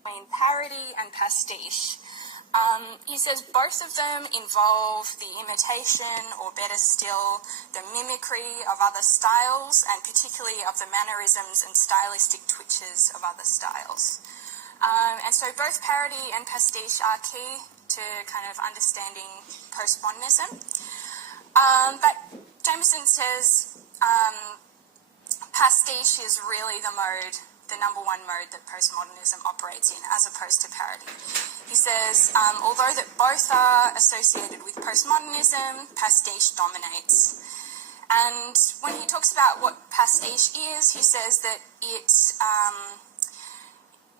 between parody and pastiche. He says both of them involve the imitation, or better still, the mimicry of other styles, and particularly of the mannerisms and stylistic twitches of other styles. And so both parody and pastiche are key to kind of understanding postmodernism. But Jameson says pastiche is really the number one mode that postmodernism operates in, as opposed to parody. He says, although that both are associated with postmodernism, pastiche dominates. And when he talks about what pastiche is, he says that it's,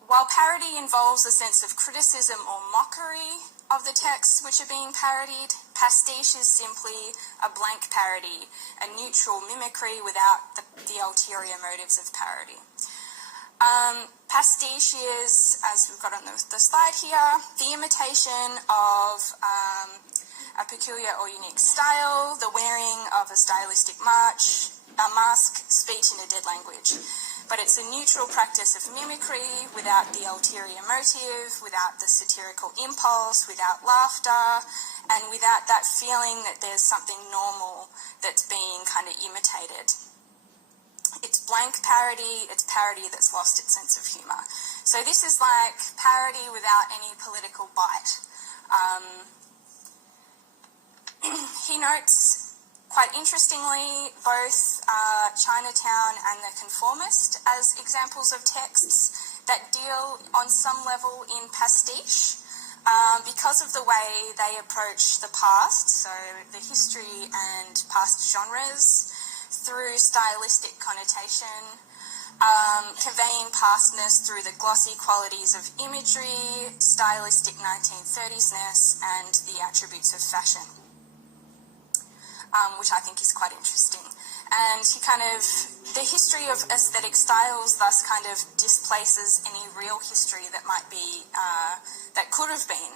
while parody involves a sense of criticism or mockery of the texts which are being parodied, pastiche is simply a blank parody, a neutral mimicry without the ulterior motives of parody. Pastiche is, as we've got on the slide here, the imitation of a peculiar or unique style, the wearing of a stylistic mask, speech in a dead language. But it's a neutral practice of mimicry without the ulterior motive, without the satirical impulse, without laughter, and without that feeling that there's something normal that's being kind of imitated. It's blank parody, it's parody that's lost its sense of humour. So this is like parody without any political bite. He notes, quite interestingly, both Chinatown and The Conformist as examples of texts that deal on some level in pastiche because of the way they approach the past, so the history and past genres, through stylistic connotation, conveying pastness through the glossy qualities of imagery, stylistic 1930s-ness, and the attributes of fashion. Which I think is quite interesting. And the history of aesthetic styles thus kind of displaces any real history that might be, that could have been.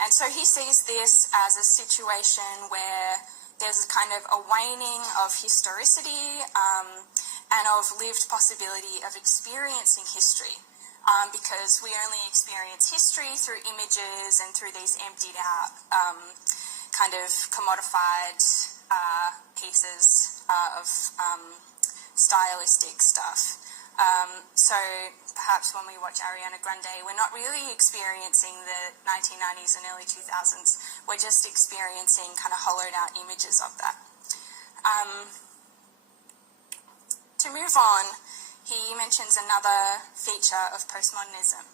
And so he sees this as a situation where there's kind of a waning of historicity and of lived possibility of experiencing history. Because we only experience history through images and through these emptied out kind of commodified pieces of stylistic stuff. So perhaps when we watch Ariana Grande, we're not really experiencing the 1990s and early 2000s. We're just experiencing kind of hollowed out images of that. To move on, he mentions another feature of postmodernism,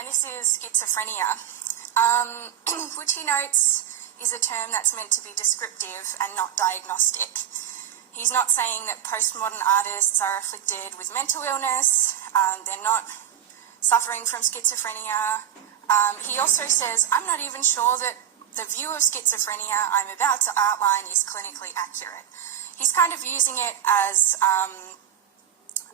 and this is schizophrenia, which he notes is a term that's meant to be descriptive and not diagnostic. He's not saying that postmodern artists are afflicted with mental illness, they're not suffering from schizophrenia. He also says, I'm not even sure that the view of schizophrenia I'm about to outline is clinically accurate. He's kind of using it as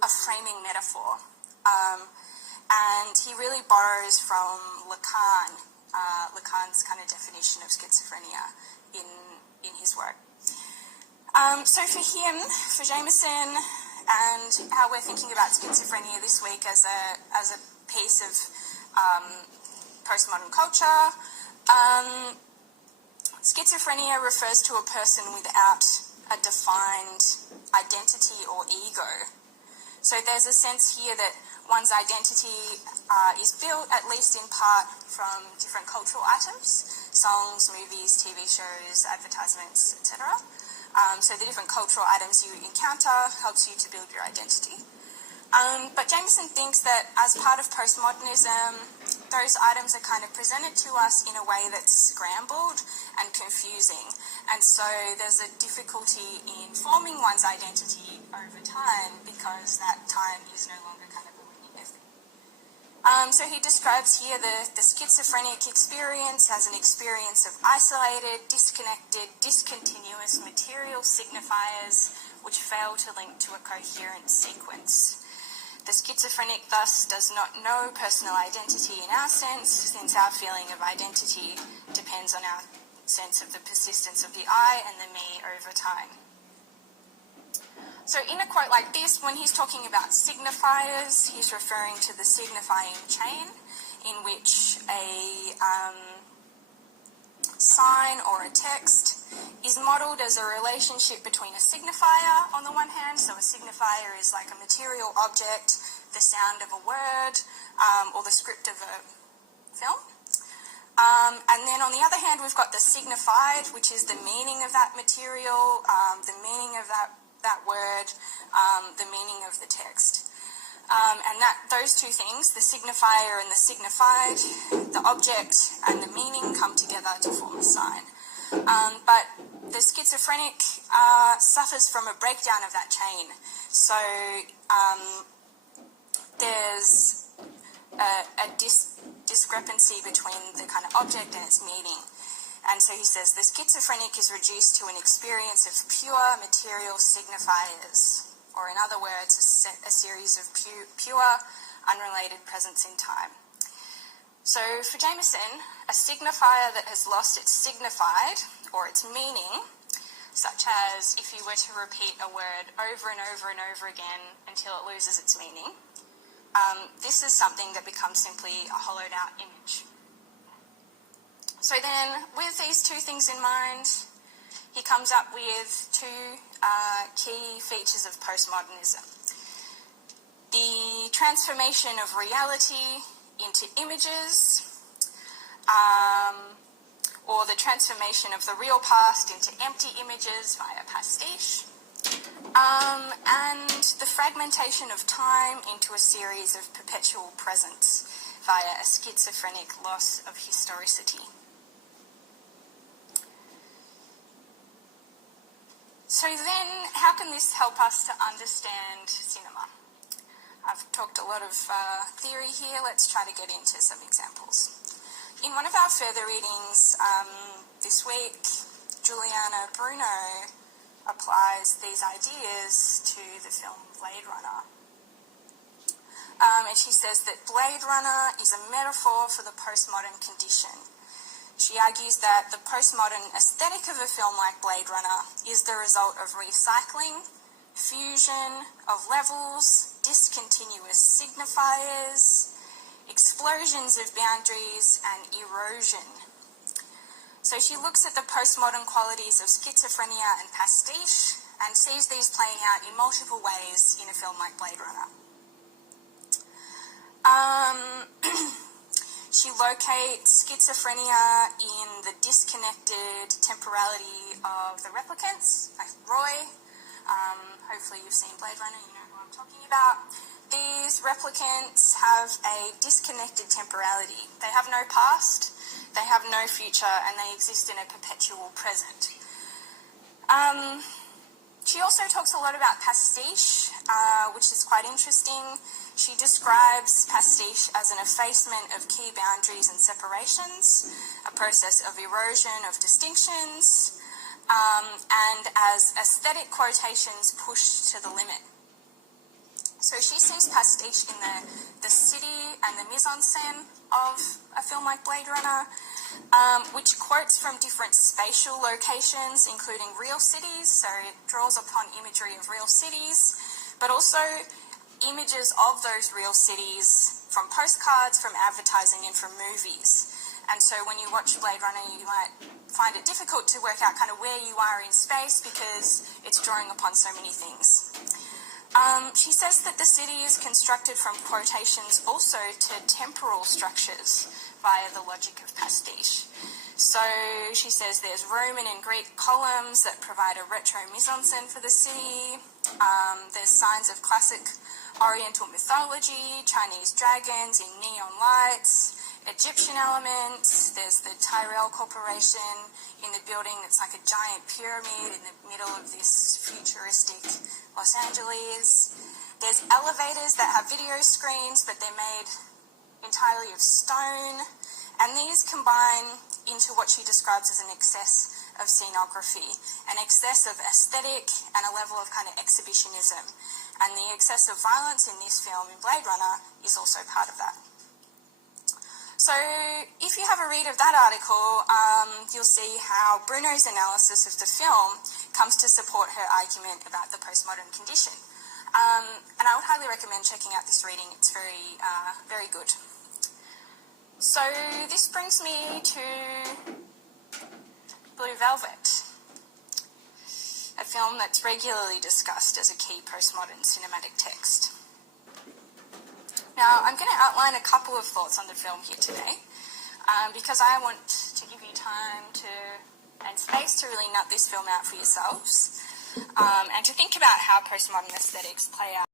a framing metaphor, and he really borrows from Lacan's kind of definition of schizophrenia in his work. So for him, for Jameson, and how we're thinking about schizophrenia this week as a piece of postmodern culture, schizophrenia refers to a person without a defined identity or ego. So there's a sense here that one's identity is built, at least in part, from different cultural items, songs, movies, TV shows, advertisements, etc. So the different cultural items you encounter helps you to build your identity. But Jameson thinks that as part of postmodernism, those items are kind of presented to us in a way that's scrambled and confusing. And so there's a difficulty in forming one's identity over time because that time is no longer kind of a linear thing. So he describes here the schizophrenic experience as an experience of isolated, disconnected, discontinuous material signifiers which fail to link to a coherent sequence. The schizophrenic thus does not know personal identity in our sense, since our feeling of identity depends on our sense of the persistence of the I and the me over time. So in a quote like this, when he's talking about signifiers, he's referring to the signifying chain in which a sign or a text is modelled as a relationship between a signifier on the one hand, so a signifier is like a material object, the sound of a word, or the script of a film. And then on the other hand, we've got the signified, which is the meaning of that material, the meaning of that word, the meaning of the text. And those two things, the signifier and the signified, the object and the meaning come together to form a sign. But the schizophrenic suffers from a breakdown of that chain. So there's a discrepancy between the kind of object and its meaning. And so he says the schizophrenic is reduced to an experience of pure material signifiers, or in other words, a series of pure, unrelated presents in time. So for Jameson, a signifier that has lost its signified, or its meaning, such as if you were to repeat a word over and over and over again until it loses its meaning, this is something that becomes simply a hollowed out image. So then, with these two things in mind, he comes up with two key features of postmodernism. The transformation of reality into images, or the transformation of the real past into empty images via pastiche, and the fragmentation of time into a series of perpetual presents via a schizophrenic loss of historicity. So then, how can this help us to understand cinema? I've talked a lot of theory here. Let's try to get into some examples. In one of our further readings this week, Juliana Bruno applies these ideas to the film Blade Runner. And she says that Blade Runner is a metaphor for the postmodern condition. She argues that the postmodern aesthetic of a film like Blade Runner is the result of recycling, fusion of levels, discontinuous signifiers, explosions of boundaries, and erosion. So she looks at the postmodern qualities of schizophrenia and pastiche and sees these playing out in multiple ways in a film like Blade Runner. She locates schizophrenia in the disconnected temporality of the replicants, like Roy. Hopefully you've seen Blade Runner, you know who I'm talking about. These replicants have a disconnected temporality. They have no past, they have no future, and they exist in a perpetual present. She also talks a lot about pastiche, which is quite interesting. She describes pastiche as an effacement of key boundaries and separations, a process of erosion of distinctions, and as aesthetic quotations pushed to the limit. So she sees pastiche in the city and the mise-en-scène of a film like Blade Runner, which quotes from different spatial locations, including real cities, so it draws upon imagery of real cities, but also images of those real cities from postcards, from advertising, and from movies. And so when you watch Blade Runner, you might find it difficult to work out kind of where you are in space because it's drawing upon so many things. She says that the city is constructed from quotations also to temporal structures via the logic of pastiche. So she says there's Roman and Greek columns that provide a retro mise-en-scène for the city. There's signs of classic Oriental mythology, Chinese dragons in neon lights, Egyptian elements. There's the Tyrell Corporation in the building that's like a giant pyramid in the middle of this futuristic Los Angeles. There's elevators that have video screens, but they're made entirely of stone. And these combine into what she describes as an excess of scenography, an excess of aesthetic and a level of kind of exhibitionism. And the excess of violence in this film, in Blade Runner, is also part of that. So if you have a read of that article, you'll see how Bruno's analysis of the film comes to support her argument about the postmodern condition. And I would highly recommend checking out this reading. It's very, very good. So this brings me to Blue Velvet, a film that's regularly discussed as a key postmodern cinematic text. Now, I'm going to outline a couple of thoughts on the film here today, because I want to give you time and space to really nut this film out for yourselves, and to think about how postmodern aesthetics play out